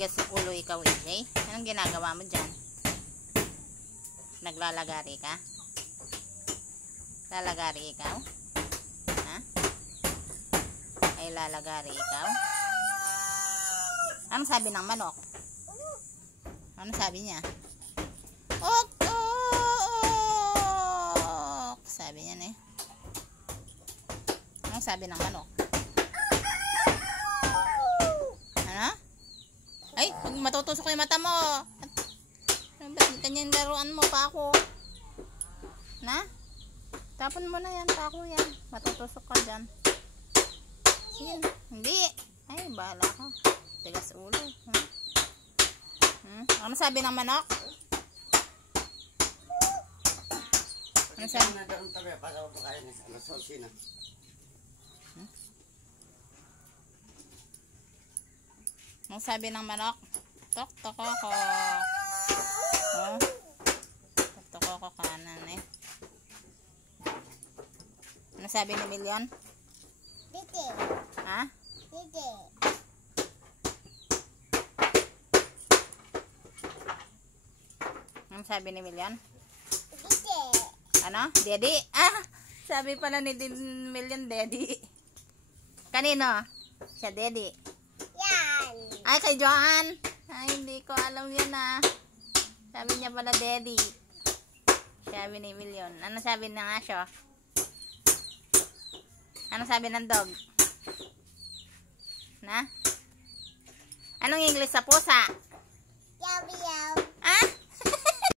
Tigas ulo ikaw, AJ. Anong ginagawa mo dyan? Naglalagari ka? Lalagari ikaw? Ha? Ay lalagari ikaw? Anong sabi ng manok? Anong sabi niya? Ok, ok. Sabi niya eh. Anong sabi ng manok? Ano? Ay, matutusok yung mata mo. Ba't ganyan laruan mo pa ako? Na? Tapon mo na yan, pako yan. Matutusok ka dyan. Sige, hindi. Ay, bahala ka. Tigas ulo. Ano sabi ng manok? Ano sabi? Ano sabi ng manok? Tok, tok, ko. Oh. Tok, tok, ko kanan eh. Ano sabi ni Million? Dede. Ha? Dede. Ano sabi ni Million? Dede. Ano? Daddy? Ah! Sabi pala ni Million, Daddy. Kanino? Siya, Daddy. Yan. Ay, kay Joanne. Ay, hindi ko alam yan ah. Sabi niya pala, Daddy. Sabi ni Million. Ano sabi ng aso? Ano sabi ng dog? Na? Anong English sa pusa? Yaw, yaw.